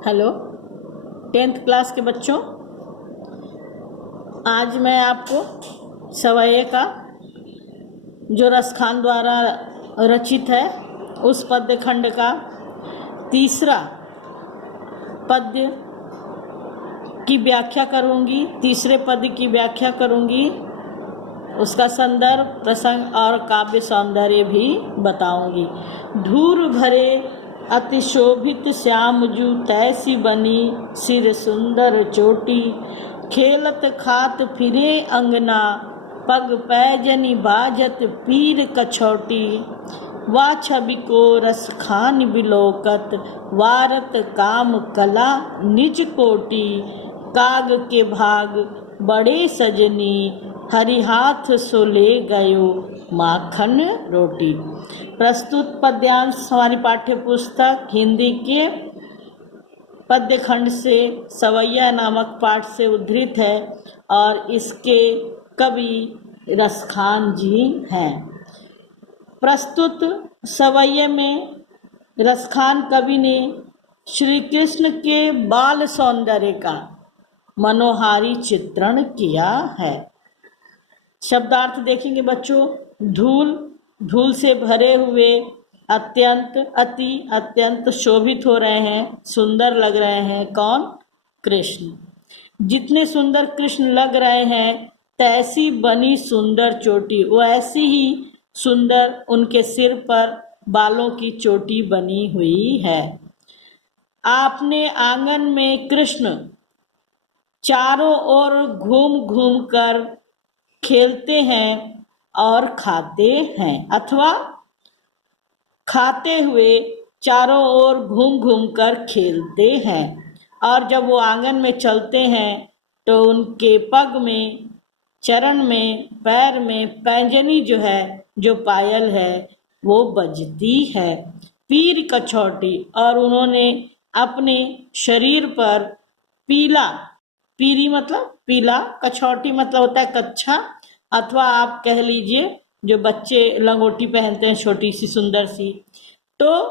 Hello 10th class के बच्चों, आज मैं आपको सवैये का जो रसखान द्वारा रचित है उस पद्य खंड का तीसरा पद्य की व्याख्या करूंगी। तीसरे पद्य की व्याख्या करूंगी, उसका संदर्भ, प्रसंग और काव्य सौंदर्य भी बताऊंगी। धूर भरे अति शोभित श्यामजू तैसी बनी सिर सुंदर चोटी, खेलत खात फिरे अंगना पग पैजनी बाजत पीर कछौटी। वा छवि को रस खान बिलोकत वारत काम कला निज कोटि, काग के भाग बड़े सजनी हरि हाथ सो ले गयो माखन रोटी। प्रस्तुत पद्यांश हमारी पाठ्य पुस्तक हिंदी के पद्य खंड से सवैया नामक पाठ से उद्धृत है और इसके कवि रसखान जी हैं। प्रस्तुत सवैये में रसखान कवि ने श्री कृष्ण के बाल सौंदर्य का मनोहारी चित्रण किया है। शब्दार्थ देखेंगे बच्चों। धूल से भरे हुए अत्यंत शोभित हो रहे हैं, सुंदर लग रहे हैं। कौन? कृष्ण। जितने सुंदर कृष्ण लग रहे हैं तैसी बनी सुंदर चोटी, वो ऐसी ही सुंदर उनके सिर पर बालों की चोटी बनी हुई है। आपने आंगन में कृष्ण चारों ओर घूम घूम कर खेलते हैं और खाते हैं, अथवा खाते हुए चारों ओर घूम घूम कर खेलते हैं। और जब वो आंगन में चलते हैं तो उनके पग में, चरण में, पैर में पैंजनी जो है, जो पायल है, वो बजती है। पीर कछौटी, और उन्होंने अपने शरीर पर पीला, पीरी मतलब पीला, कछौटी मतलब होता है कच्छा, अथवा आप कह लीजिए जो बच्चे लंगोटी पहनते हैं छोटी सी सुंदर सी, तो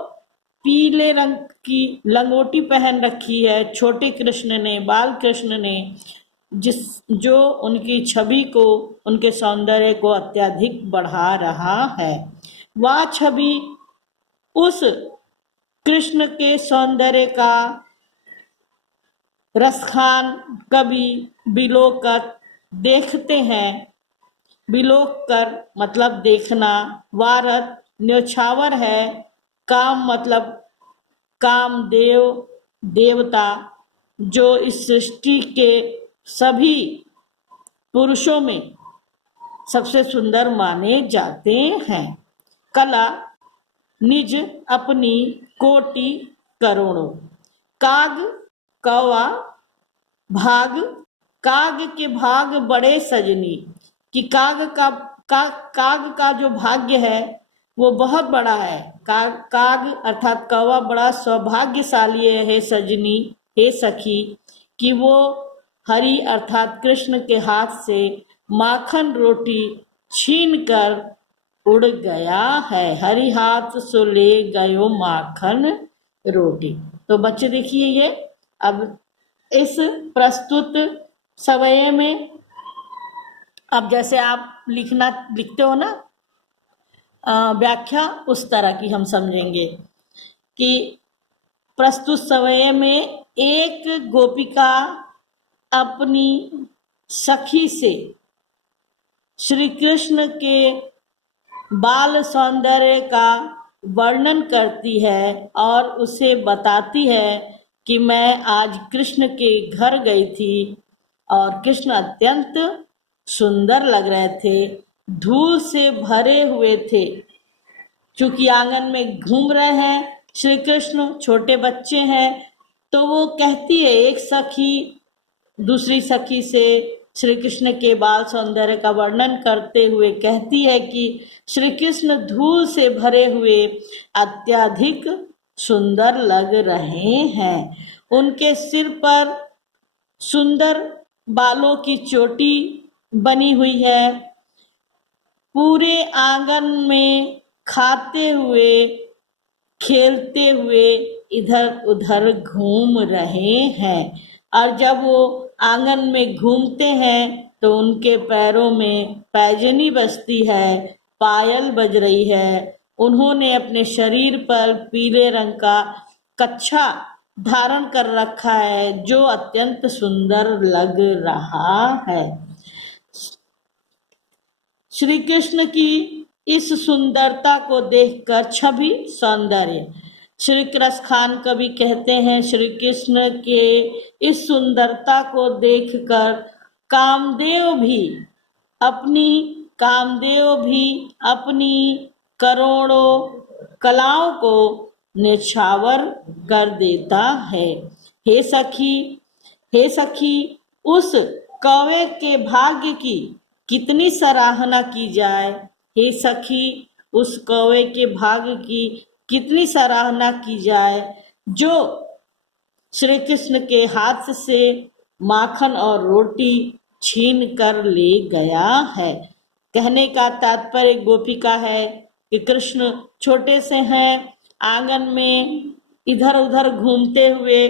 पीले रंग की लंगोटी पहन रखी है छोटे कृष्ण ने, बाल कृष्ण ने, जो उनकी छवि को, उनके सौंदर्य को अत्यधिक बढ़ा रहा है। वह छवि उस कृष्ण के सौंदर्य का रसखान कवि बिलोकर देखते हैं। बिलोक कर मतलब देखना, वारत न्योछावर है, काम मतलब कामदेव देवता, जो इस सृष्टि के सभी पुरुषों में सबसे सुंदर माने जाते हैं। कला निज अपनी कोटि करोड़ों, काग कौवा भाग, काग के भाग बड़े सजनी, कि काग का जो भाग्य है वो बहुत बड़ा है। काग अर्थात कौवा बड़ा सौभाग्यशाली है, हे सजनी, हे सखी, कि वो हरि अर्थात कृष्ण के हाथ से माखन रोटी छीन कर उड़ गया है। हरि हाथ सो ले गयो माखन रोटी। तो बच्चे देखिए, ये अब इस प्रस्तुत सवैये में, अब जैसे आप लिखते हो ना व्याख्या, उस तरह की हम समझेंगे कि प्रस्तुत सवैये में एक गोपिका अपनी सखी से श्री कृष्ण के बाल सौंदर्य का वर्णन करती है और उसे बताती है कि मैं आज कृष्ण के घर गई थी और कृष्ण अत्यंत सुंदर लग रहे थे, धूल से भरे हुए थे। चूंकि आंगन में घूम रहे हैं श्री कृष्ण, छोटे बच्चे हैं, तो वो कहती है, एक सखी दूसरी सखी से श्री कृष्ण के बाल सौंदर्य का वर्णन करते हुए कहती है कि श्री कृष्ण धूल से भरे हुए अत्यधिक सुंदर लग रहे हैं। उनके सिर पर सुंदर बालों की चोटी बनी हुई है। पूरे आंगन में खाते हुए, खेलते हुए इधर उधर घूम रहे हैं। और जब वो आंगन में घूमते हैं तो उनके पैरों में पैजनी बजती है, पायल बज रही है। उन्होंने अपने शरीर पर पीले रंग का कच्छा धारण कर रखा है जो अत्यंत सुंदर लग रहा है। श्री कृष्ण की इस सुंदरता को देखकर छवि सौंदर्य। श्री कृष्ण खान कवि कहते हैं, श्री कृष्ण के इस सुंदरता को देखकर कामदेव भी अपनी करोड़ों कलाओं को न्यौछावर कर देता है। हे सखी, उस कौवे के भाग्य की कितनी सराहना की जाए। हे सखी, उस कौवे के भाग्य की कितनी सराहना की जाए जो श्री कृष्ण के हाथ से माखन और रोटी छीन कर ले गया है। कहने का तात्पर्य गोपिका है कि कृष्ण छोटे से हैं, आंगन में इधर उधर घूमते हुए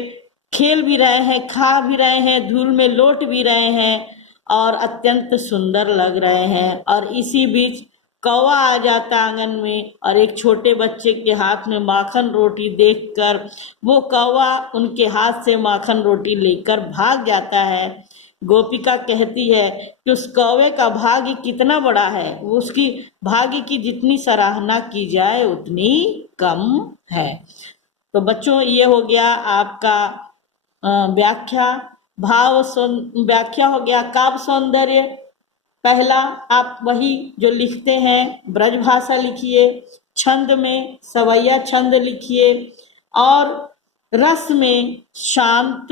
खेल भी रहे हैं, खा भी रहे हैं, धूल में लौट भी रहे हैं और अत्यंत सुंदर लग रहे हैं। और इसी बीच कौवा आ जाता आंगन में और एक छोटे बच्चे के हाथ में माखन रोटी देखकर वो कौवा उनके हाथ से माखन रोटी लेकर भाग जाता है। गोपिका कहती है कि उस कौवे का भाग्य कितना बड़ा है, उसकी भाग्य की जितनी सराहना की जाए उतनी कम है। तो बच्चों, ये हो गया आपका व्याख्या हो गया काव्य सौंदर्य। पहला आप वही जो लिखते हैं ब्रज भाषा लिखिए, छंद में सवैया छंद लिखिए और रस में शांत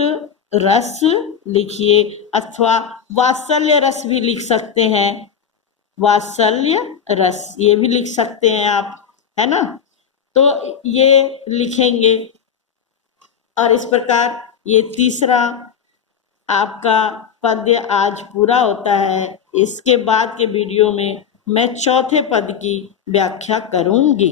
रस लिखिए अथवा वात्सल्य रस भी लिख सकते हैं। वात्सल्य रस ये भी लिख सकते हैं आप, है ना। तो ये लिखेंगे और इस प्रकार ये तीसरा आपका पद्य आज पूरा होता है। इसके बाद के वीडियो में मैं चौथे पद की व्याख्या करूंगी।